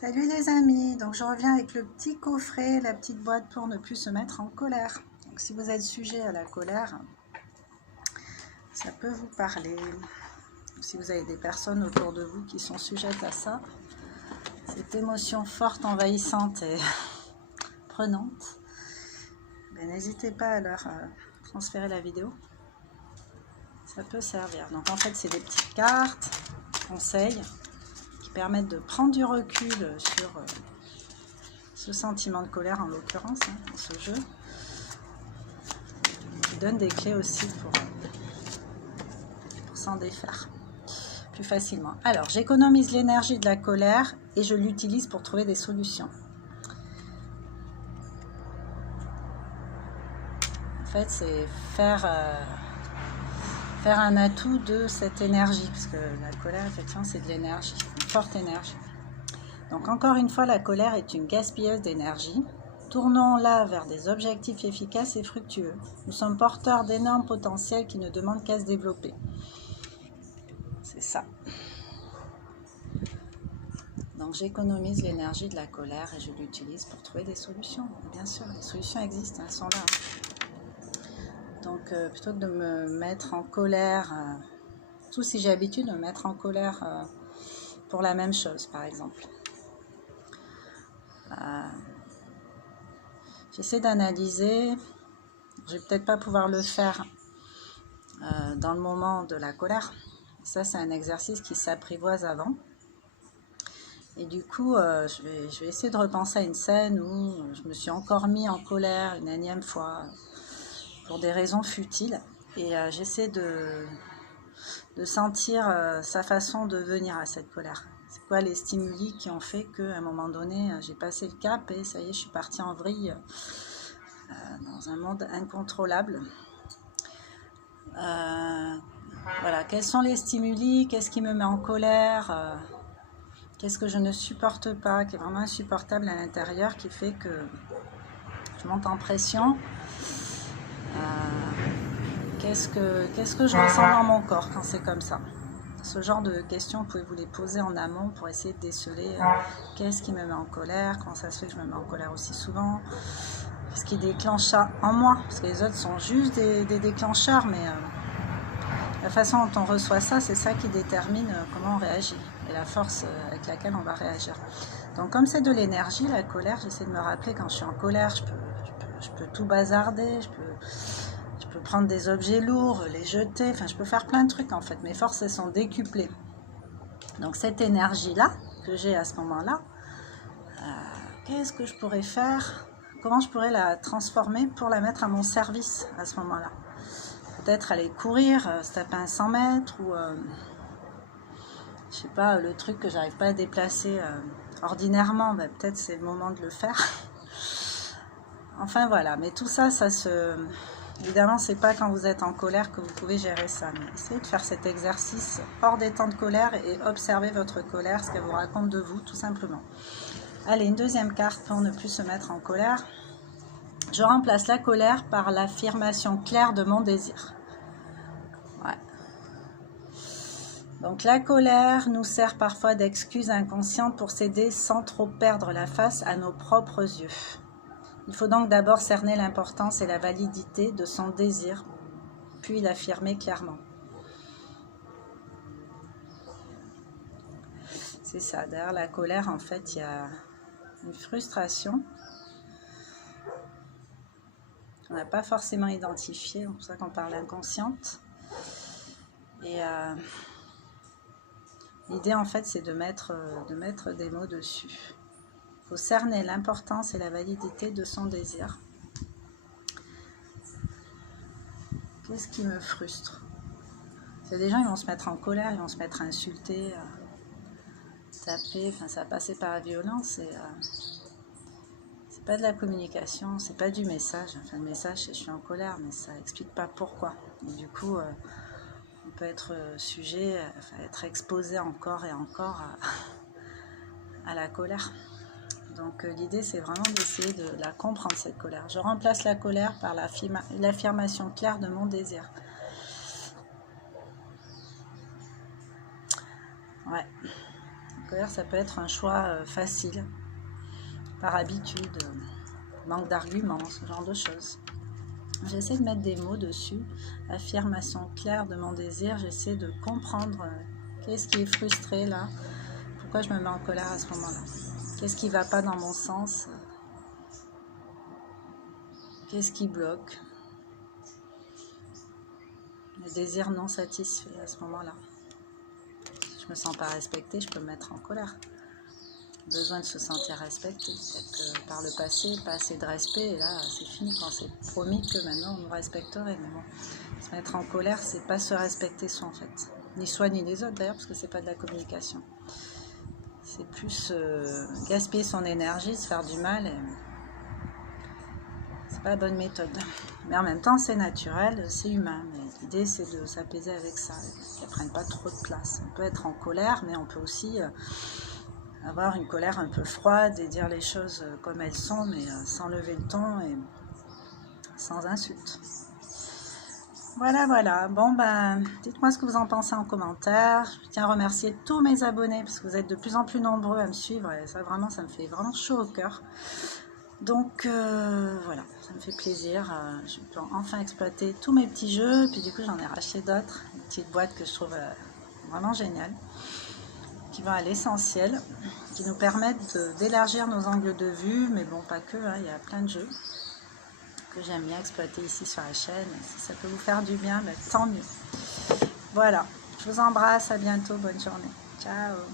Salut les amis, donc je reviens avec le petit coffret, la petite boîte pour ne plus se mettre en colère. Donc si vous êtes sujet à la colère, ça peut vous parler. Si vous avez des personnes autour de vous qui sont sujettes à ça, cette émotion forte, envahissante et prenante, n'hésitez pas à leur transférer la vidéo. Ça peut servir. Donc en fait c'est des petites cartes, conseils, qui permettent de prendre du recul sur ce sentiment de colère en l'occurrence, dans ce jeu, qui donne des clés aussi pour s'en défaire plus facilement. Alors, j'économise l'énergie de la colère et je l'utilise pour trouver des solutions. En fait, c'est faire un atout de cette énergie, parce que la colère, effectivement, c'est de l'énergie, une forte énergie. Donc, encore une fois, la colère est une gaspilleuse d'énergie. Tournons-la vers des objectifs efficaces et fructueux. Nous sommes porteurs d'énormes potentiels qui ne demandent qu'à se développer. C'est ça. Donc j'économise l'énergie de la colère et je l'utilise pour trouver des solutions. Et bien sûr, les solutions existent, elles sont là. Donc plutôt que de me mettre en colère, surtout si j'ai l'habitude de me mettre en colère pour la même chose, par exemple. J'essaie d'analyser, je vais peut-être pas pouvoir le faire dans le moment de la colère. Ça, c'est un exercice qui s'apprivoise avant. Et du coup, je vais essayer de repenser à une scène où je me suis encore mis en colère une énième fois pour des raisons futiles. Et j'essaie de sentir sa façon de venir à cette colère. C'est quoi les stimuli qui ont fait qu'à un moment donné, j'ai passé le cap et ça y est, je suis partie en vrille dans un monde incontrôlable. Voilà, quels sont les stimuli? Qu'est-ce qui me met en colère? Qu'est-ce que je ne supporte pas, qui est vraiment insupportable à l'intérieur, qui fait que je monte en pression? Qu'est-ce que je ressens dans mon corps quand c'est comme ça? Ce genre de questions, vous pouvez vous les poser en amont pour essayer de déceler qu'est-ce qui me met en colère, comment ça se fait que je me mets en colère aussi souvent, ce qui déclenche ça en moi, parce que les autres sont juste des déclencheurs, mais la façon dont on reçoit ça, c'est ça qui détermine comment on réagit et la force avec laquelle on va réagir. Donc comme c'est de l'énergie, la colère, j'essaie de me rappeler quand je suis en colère, je peux tout bazarder, je peux prendre des objets lourds, les jeter, enfin je peux faire plein de trucs en fait, mes forces elles sont décuplées. Donc cette énergie-là que j'ai à ce moment-là, qu'est-ce que je pourrais faire? Comment je pourrais la transformer pour la mettre à mon service à ce moment-là? Peut-être aller courir, se taper un 100 mètres ou je sais pas, le truc que j'arrive pas à déplacer ordinairement, peut-être c'est le moment de le faire. Enfin voilà, mais tout ça, évidemment, c'est pas quand vous êtes en colère que vous pouvez gérer ça. Mais essayez de faire cet exercice hors des temps de colère et observez votre colère, ce qu'elle vous raconte de vous, tout simplement. Allez, une deuxième carte pour ne plus se mettre en colère. Je remplace la colère par l'affirmation claire de mon désir. Ouais. Donc la colère nous sert parfois d'excuse inconsciente pour céder sans trop perdre la face à nos propres yeux. Il faut donc d'abord cerner l'importance et la validité de son désir, puis l'affirmer clairement. C'est ça, derrière la colère, en fait, il y a une frustration qu'on n'a pas forcément identifiée, c'est pour ça qu'on parle inconsciente. Et l'idée, en fait, c'est de mettre des mots dessus. Il faut cerner l'importance et la validité de son désir. Qu'est-ce qui me frustre? C'est des gens, ils vont se mettre en colère, ils vont se mettre à insulter, taper, enfin ça va passer par la violence et c'est pas de la communication, c'est pas du message. Enfin le message c'est je suis en colère, mais ça explique pas pourquoi. Et du coup, on peut être sujet, être exposé encore et encore à la colère. Donc l'idée c'est vraiment d'essayer de la comprendre cette colère. Je remplace la colère par l'affirmation claire de mon désir. Ouais. La colère, ça peut être un choix facile, par habitude, manque d'arguments, ce genre de choses. J'essaie de mettre des mots dessus, affirmation claire de mon désir, j'essaie de comprendre qu'est-ce qui est frustré là, pourquoi je me mets en colère à ce moment-là, qu'est-ce qui ne va pas dans mon sens, qu'est-ce qui bloque, le désir non satisfait à ce moment-là. Si je ne me sens pas respectée, je peux me mettre en colère. Besoin de se sentir respecté. Peut-être que par le passé, pas assez de respect, et là, c'est fini quand c'est promis que maintenant on nous respecterait. Mais bon, se mettre en colère, c'est pas se respecter soi en fait. Ni soi ni les autres d'ailleurs, parce que c'est pas de la communication. C'est plus gaspiller son énergie, se faire du mal, et c'est pas la bonne méthode. Mais en même temps, c'est naturel, c'est humain. Mais l'idée, c'est de s'apaiser avec ça, qu'elle prenne pas trop de place. On peut être en colère, mais on peut aussi avoir une colère un peu froide et dire les choses comme elles sont, mais sans lever le ton et sans insulte. Voilà. Bon, ben, dites-moi ce que vous en pensez en commentaire. Je tiens à remercier tous mes abonnés parce que vous êtes de plus en plus nombreux à me suivre et ça, vraiment, ça me fait vraiment chaud au cœur. Donc, voilà, ça me fait plaisir. Je peux enfin exploiter tous mes petits jeux. Puis du coup, j'en ai racheté d'autres, une petite boîte que je trouve vraiment géniale, qui vont à l'essentiel, qui nous permettent d'élargir nos angles de vue, mais bon, pas que, hein, il y a plein de jeux que j'aime bien exploiter ici sur la chaîne. Si ça peut vous faire du bien, ben, tant mieux. Voilà, je vous embrasse, à bientôt, bonne journée. Ciao.